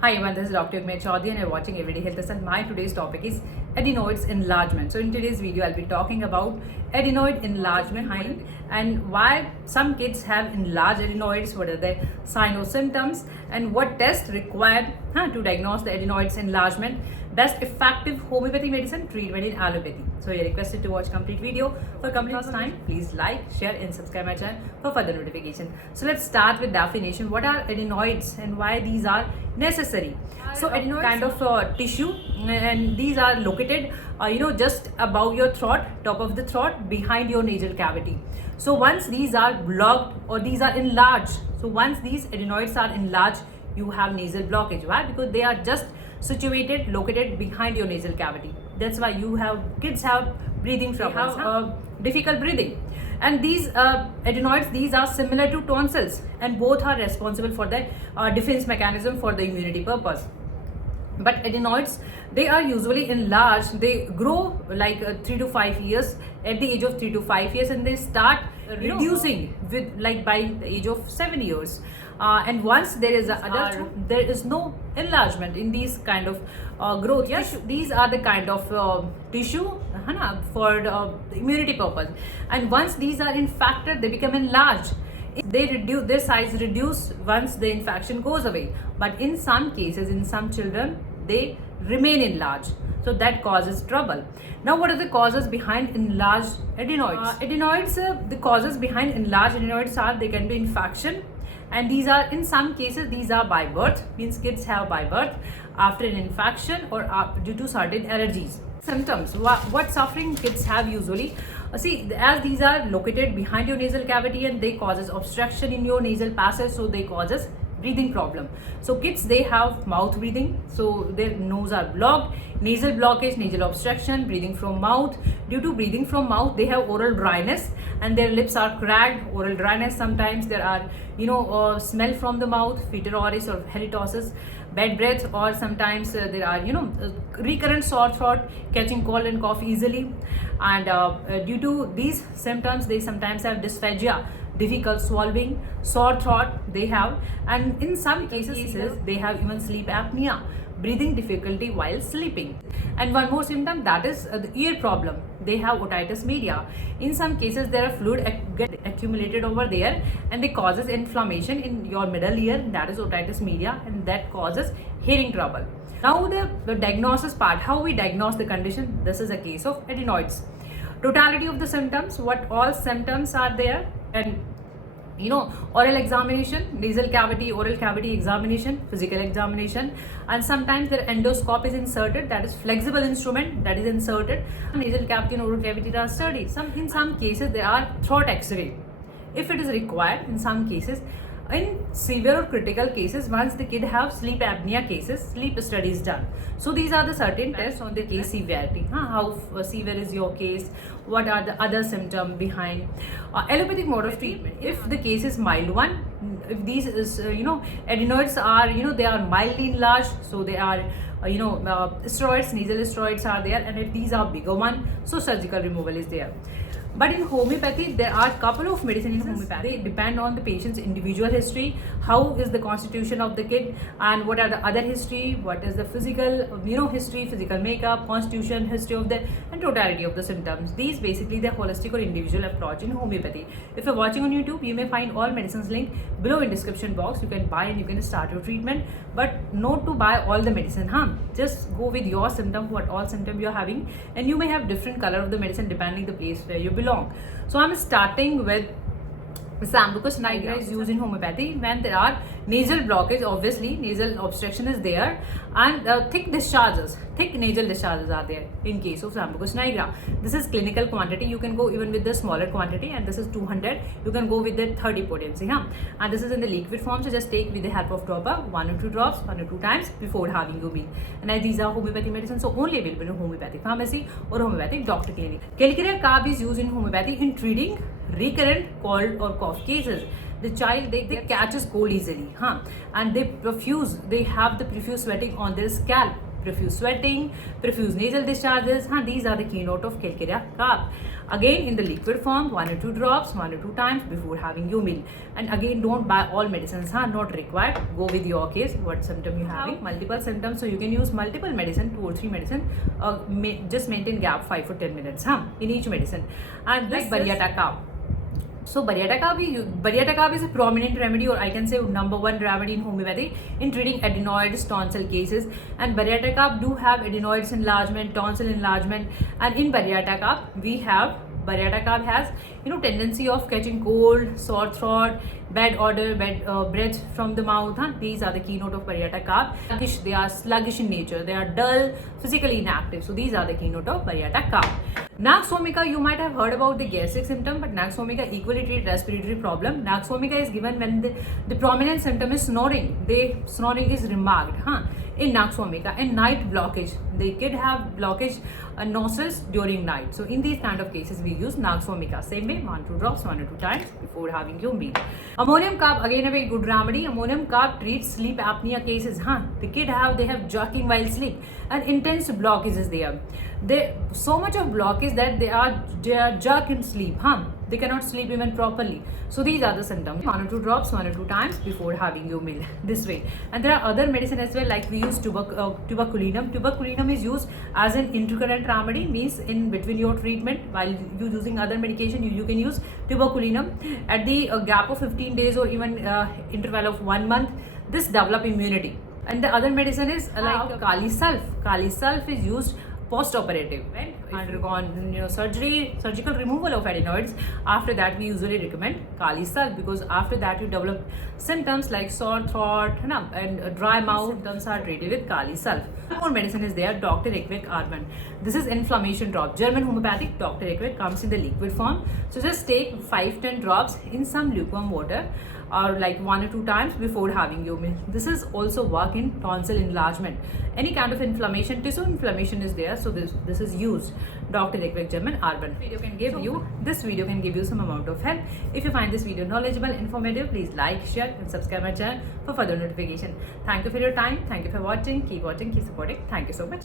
Hi everyone, this is Dr.Rukmani Choudhary and you're watching Everyday Health and my today's topic is adenoids enlargement. So in today's video, I'll be talking about adenoid enlargement and why some kids have enlarged adenoids, what are the signs or symptoms and what tests required to diagnose the adenoids enlargement, best effective homeopathic medicine treatment in allopathy. So you're requested to watch complete video. For complete time, please like, share and subscribe my channel for further notification. So let's start with definition. What are adenoids and why these are necessary? So adenoids kind of tissue and these are located just above your throat, top of the throat, behind your nasal cavity. So once these are blocked or these are enlarged, so once these adenoids are enlarged, you have nasal blockage. Why? Because they are just situated, located behind your nasal cavity. That's why kids have breathing troubles, difficult breathing. And these adenoids, these are similar to tonsils and both are responsible for the defense mechanism for the immunity purpose. But adenoids, they are usually enlarged. They grow like 3 to 5 years, at the age of 3 to 5 years, and they start reducing with like by the age of 7 years. And once there is adulthood, there is no enlargement in these kind of growth. Yes, these are the kind of tissue for the immunity purpose. And once these are infected, they become enlarged. They reduce, their size reduce once the infection goes away. But in some cases, in some children, they remain enlarged. So that causes trouble. Now, what are the causes behind enlarged adenoids? The causes behind enlarged adenoids are, they can be infection, and these are, in some cases, these are by birth, means kids have by birth, after an infection or due to certain allergies. Symptoms, what suffering kids have usually, see, as these are located behind your nasal cavity and they causes obstruction in your nasal passage, so they causes breathing problem. So kids, they have mouth breathing, so their nose are blocked, nasal blockage, nasal obstruction, breathing from mouth. Due to breathing from mouth, they have oral dryness and their lips are cracked, oral dryness. Sometimes there are smell from the mouth, fetor oris or halitosis, bad breath, or sometimes there are recurrent sore throat, catching cold and cough easily. And due to these symptoms, they sometimes have dysphagia, difficult swallowing, sore throat they have, and in some cases they have even sleep apnea, breathing difficulty while sleeping. And one more symptom, that is the ear problem. They have otitis media. In some cases there are fluid get accumulated over there and they causes inflammation in your middle ear, that is otitis media, and that causes hearing trouble. Now the diagnosis part, how we diagnose the condition. This is a case of adenoids. Totality of the symptoms, what all symptoms are there, and oral examination, nasal cavity, oral cavity examination, physical examination, and sometimes their endoscope is inserted, that is flexible instrument that is inserted. Nasal cavity and oral cavity are studied. In some cases there are throat x-ray if it is required. In some cases, in severe or critical cases, once the kid have sleep apnea cases, sleep study is done. So these are the certain tests on the case severity. How severe is your case? What are the other symptoms behind? Allopathic mode of treatment. If the case is mild one, if these is adenoids are they are mildly enlarged, so they are steroids, nasal steroids are there, and if these are bigger one, so surgical removal is there. But in homeopathy, there are a couple of medicine in homeopathy. They depend on the patient's individual history, how is the constitution of the kid, and what are the other history, what is the physical history, physical makeup, constitution, history of the, and totality of the symptoms. These basically the holistic or individual approach in homeopathy. If you're watching on YouTube, you may find all medicines link below in description box. You can buy and you can start your treatment, but not to buy all the medicine. Just go with your symptom, what all symptom you're having, and you may have different color of the medicine depending the place where you belong. So I'm starting with Sambucus nigra is used in homeopathy when there are nasal blockage, obviously nasal obstruction is there, and thick nasal discharges are there in case of Sambucus nigra. This is clinical quantity. You can go even with the smaller quantity, and this is 200. You can go with the 30 potency. And this is in the liquid form, so just take with the help of dropper 1 or 2 drops 1 or 2 times before having your meal. And these are homeopathy medicine, so only available in homeopathic pharmacy or homeopathic doctor clinic. Calcarea carb is used in homeopathy in treating recurrent cold or cough cases. The child, they catches cold easily, and they have the profuse sweating on their scalp. profuse sweating, profuse nasal discharges. These are the keynote of Calcarea Carb. Again, in the liquid form, 1 or 2 drops, 1 or 2 times before having your meal. And again, don't buy all medicines, not required. Go with your case, what symptom you having. Multiple symptoms, so you can use multiple medicine, 2 or 3 medicine. Just maintain gap 5 or 10 minutes in each medicine. And this Baryta Carb. So Baryta Carb is a prominent remedy, or I can say #1 remedy in homeopathy in treating adenoids, tonsil cases. And Baryta Carb do have adenoids enlargement, tonsil enlargement. And in Baryta Carb has tendency of catching cold, sore throat, bad odor, bad breath from the mouth. These are the keynote of Baryta Carb. They are sluggish in nature. They are dull, physically inactive. So these are the keynote of Baryta Carb. Nux vomica, you might have heard about the gastric symptom, but Nux vomica equally treat respiratory problem. Nux vomica is given when the prominent symptom is snoring. Snoring is remarked in Nux vomica. And night blockage, they could have blockage nostrils during night. So in these kind of cases, we use Nux vomica. Same way, 1 or 2 drops, 1 or 2 times before having your meal. Ammonium carb, again a very good remedy. Ammonium carb treats sleep apnea cases. They have jerking while sleep, and intense blockage is there. So much of blockage that they are jerk in sleep. They cannot sleep even properly. So these are the symptoms. 1 or 2 drops, 1 or 2 times before having your meal. This way. And there are other medicine as well, like we use tuberculinum. Tuberculinum is used as an intercurrent remedy, means in between your treatment while you using other medication, you can use tuberculinum at the gap of 15 days or even interval of 1 month. This develop immunity. And the other medicine is like Kali Sulph. Kali Sulph is used post-operative when undergone surgical removal of adenoids. After that, we usually recommend Kali Sulph, because after that you develop symptoms like sore throat and dry mouth. Symptoms are treated with Kali Sulph. One more medicine is there, Dr.Rukmani Choudhary. This is inflammation drop. German homeopathic Dr.Rukmani comes in the liquid form. So just take 5-10 drops in some lukewarm water, or like 1 or 2 times before having your meal. This is also work in tonsil enlargement. Any kind of inflammation, tissue inflammation is there, so this is used. Dr.Rukmani German Urban. This video can give you some amount of help. If you find this video knowledgeable, informative, please like, share and subscribe my channel for further notification. Thank you for your time. Thank you for watching. Keep watching, keep supporting. Thank you so much.